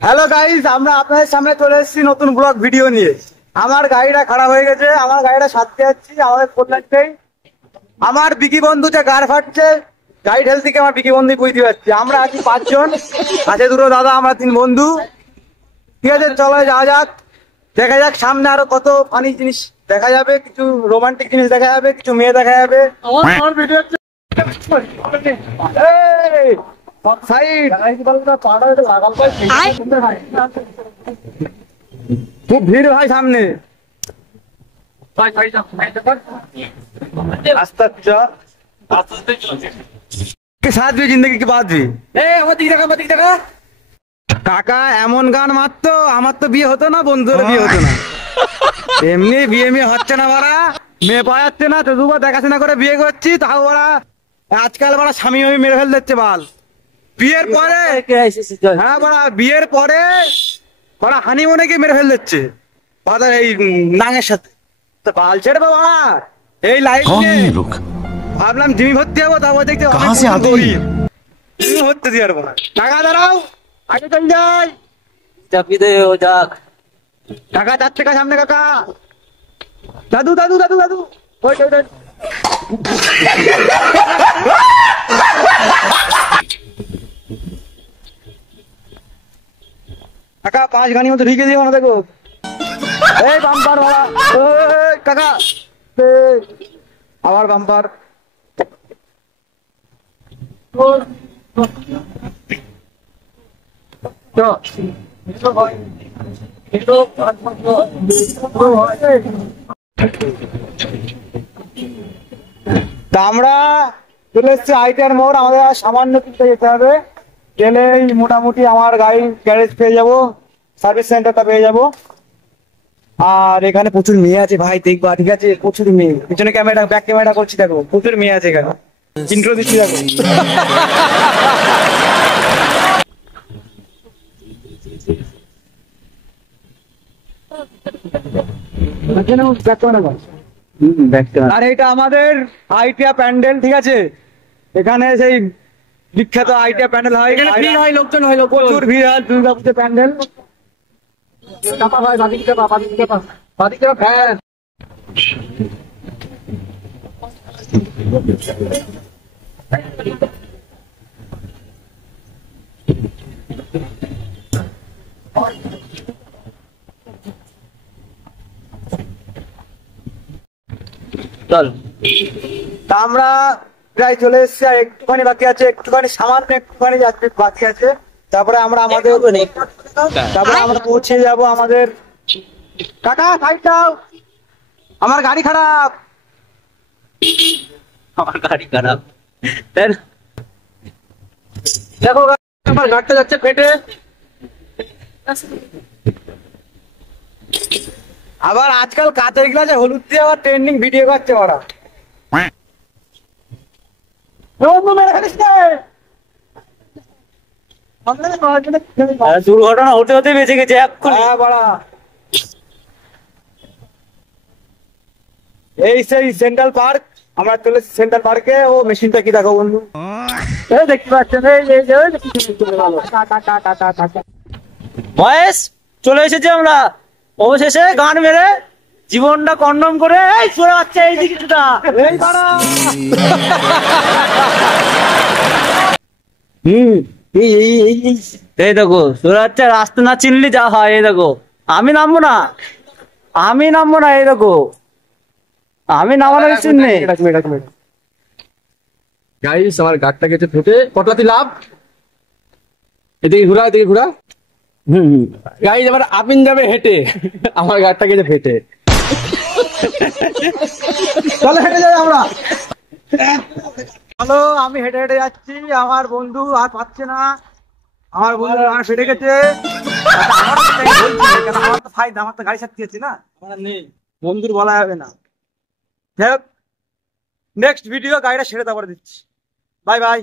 Hello guys, আমরা আপনাদের সামনে চলে এসেছি নতুন ব্লগ ভিডিও নিয়ে। আমার গাড়িটা খারাপ হয়ে গেছে, আমার গাড়িটা সারতে যাচ্ছি আমাদের কল্যাণটাই। আমার বিকি বন্ধু যে গাড় ফাটছে, গাড়ি ঢেল থেকে আমার বিকি বন্ধু বুঝতে পারছি। আমরা আছি 5 জন, আছে দুটো দাদা, আমরা 3 বন্ধু। ঠিক আছে, চলো যাওয়া যাক, দেখা যাক সামনে আরো কত ফানি জিনিস দেখা যাবে, কিছু রোমান্টিক জিনিস দেখা যাবে, কিছু মেয়ে দেখা যাবে। খুব ভিড় ভাই সামনে। साथ भी जिंदगी के बाद भी কাকা এমন গান মারতো, আমার তো বিয়ে হতো না, বন্ধুদের বিয়ে হতো না। এমনি বিয়ে হচ্ছে না, বাড়া মেয়ে পাওয়া যাচ্ছে না, তো দুবার দেখাশোনা করে বিয়ে করছি, তাও বাড়া আজকাল বাড়া স্বামী আমি মেরে ফেল দিচ্ছে বাল। বিয়ের পরে হ্যাঁ বাড়া, বিয়ের পরে বাড়া হানিমুনে গিয়ে মেরে ফেল দিচ্ছে বাদার এই নাঙের সাথে। তো বাল ছেড়ে বাবা, এই লাইফ ভাবলাম জিমি ভর্তি হবো, তারপর দেখতে জিমি ভর্তি দিয়ে পারবো না। টাকা দাঁড়াও, আগে চল যাই, চাপি দে ও যাক। কাকা যাচ্ছে কা সামনে, কাকা দাদু দাদু দাদু দাদু ওই কাকা 5 গাড়ির মতো ঢুকে দিও না, দেখো এই বাম্পার ভাড়া কাকা, আবার বাম্পার। আমরা চলে এসেছি আইটার মোড়, আমাদের সামান্য কিনতে যেতে হবে, গেলেই মোটামুটি আমার গাড়ির গ্যারেজ পেয়ে যাবো, সার্ভিস সেন্টারটা পেয়ে যাবো। আর এখানে প্রচুর মেয়ে আছে ভাই, দেখবা, ঠিক আছে, প্রচুর মেয়ে। পিছনে ক্যামেরা, ব্যাক ক্যামেরা করছি, দেখো প্রচুর মেয়ে আছে এখানে, ইন্ট্রো দিচ্ছি দেখো। আর এটা আমাদের আইটিয়া প্যান্ডেল, ঠিক আছে, এখানে সেই বিখ্যাত আইটিয়া প্যান্ডেল হয়, এখানে ভিড় হয়, লোকজন হয়, প্রচুর ভিড় হয় দুর্গাপুজোর প্যান্ডেল। চল, তা আমরা প্রায় চলে এসেছি, আর একটুখানি বাকি আছে, একটুখানি সামান্য একটুখানি যাত্রী বাকি আছে, তারপরে আমরা পৌঁছে যাব আমাদের। কাকা সাইড দাও, আমার গাড়ি খারাপ, আমার গাড়ি খারাপ, দেখো আমার গাড়িটা যাচ্ছে ফেটে। আবার আজকাল কাঁচের গ্লাসে হলুদ দিয়ে আবার ট্রেন্ডিং ভিডিও করছে ওরা। দুর্ঘটনা হতে হতে বেঁচে গেছে। এই সেই সেন্ট্রাল পার্ক, আমরা চলে সেন্ট্রাল পার্কে। ও মেশিনটা কি দেখো বন্ধু, দেখতে পাচ্ছেন, বয়স চলে এসেছে আমরা অবশেষে, গান মেরে জীবনটা কন্ডম করে। এই চলে যাচ্ছে এই দিকটা, এই দেখো চলে যাচ্ছে, রাস্তা না চিনলি যা হয়। এই দেখো, আমি নামবো না, আমি নামবো না, এই দেখো আমি নামানোর কিছু নেই। গাইস আমার গাড়টা গেছে ফেটে, কতলাতি লাভ, এদিকে ঘুরা, এদিকে ঘুরা। গাইস এবার আপিন যাবে হেঁটে, আমার গাড়টা গেছে ফেটে। চলো হেঁটে যাই আমরা। হ্যালো, আমি হেঁটে হেঁটে যাচ্ছি, আমার বন্ধু আর পাচ্ছে না, আমার বন্ধু আর ফেটে গেছে। আমার তো ফায়দা, আমার তো গাড়ি সাথে আছে না, আমার নেই, বন্ধুর বলা যাবে না। নেক্সট ভিডিও গাড়িটা সেরে তারপরে দিচ্ছি। Bye bye.